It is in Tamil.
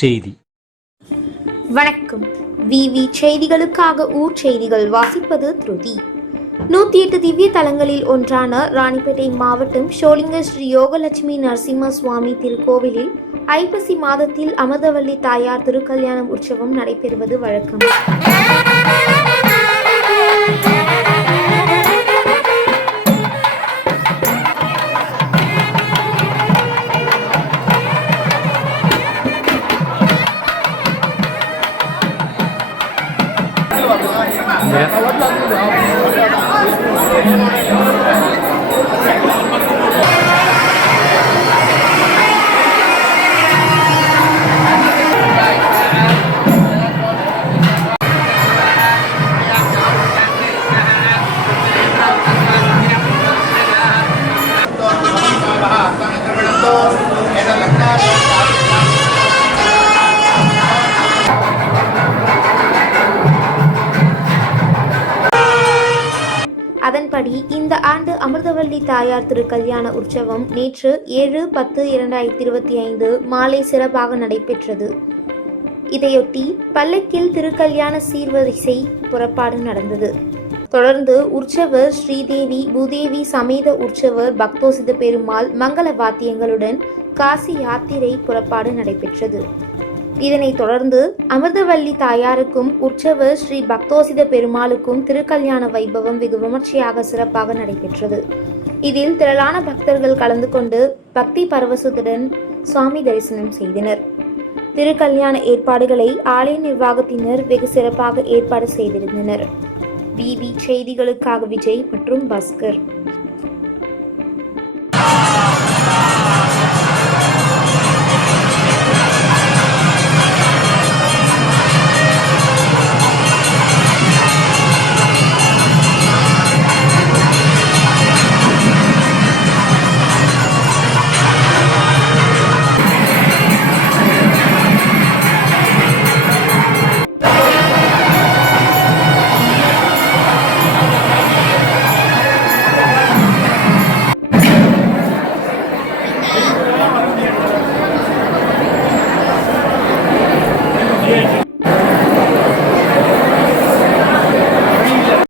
செய்தி. வணக்கம். விவி செய்திகளுக்காக ஊர் செய்திகள் வாசிப்பது திருதி. 108 திவ்ய தலங்களில் ஒன்றான ராணிப்பேட்டை மாவட்டம் ஷோலிங்க ஸ்ரீ யோகலட்சுமி நரசிம்ம சுவாமி திருக்கோவிலில் ஐப்பசி மாதத்தில் அமிர்தவல்லி தாயார் திருக்கல்யாணம் உற்சவம் நடைபெறுவது வழக்கம். அதன்படி இந்த ஆண்டு அமிர்தவல்லி தாயார் திருக்கல்யாண உற்சவம் நேற்று 7/10/2025 மாலை சிறப்பாக நடைபெற்றது. இதையொட்டி பல்லக்கில் திருக்கல்யாண சீர்வரிசை புறப்பாடு நடந்தது. தொடர்ந்து உற்சவர் ஸ்ரீதேவி பூதேவி சமேத உற்சவர் பக்தோசித பெருமாள் மங்கள வாத்தியங்களுடன் காசி யாத்திரை புறப்பாடு நடைபெற்றது. இதனைத் தொடர்ந்து அமிர்தவல்லி தாயாருக்கும் உற்சவர் ஸ்ரீ பக்தோசித பெருமாளுக்கும் திருக்கல்யாண வைபவம் வெகு விமர்சையாக சிறப்பாக நடைபெற்றது. இதில் திரளான பக்தர்கள் கலந்து கொண்டு பக்தி பரவசத்துடன் சுவாமி தரிசனம் செய்தனர். திருக்கல்யாண ஏற்பாடுகளை ஆலய நிர்வாகத்தினர் வெகு சிறப்பாக ஏற்பாடு செய்திருந்தனர். விவி செய்திகளுக்காக விஜய் மற்றும் பாஸ்கர்.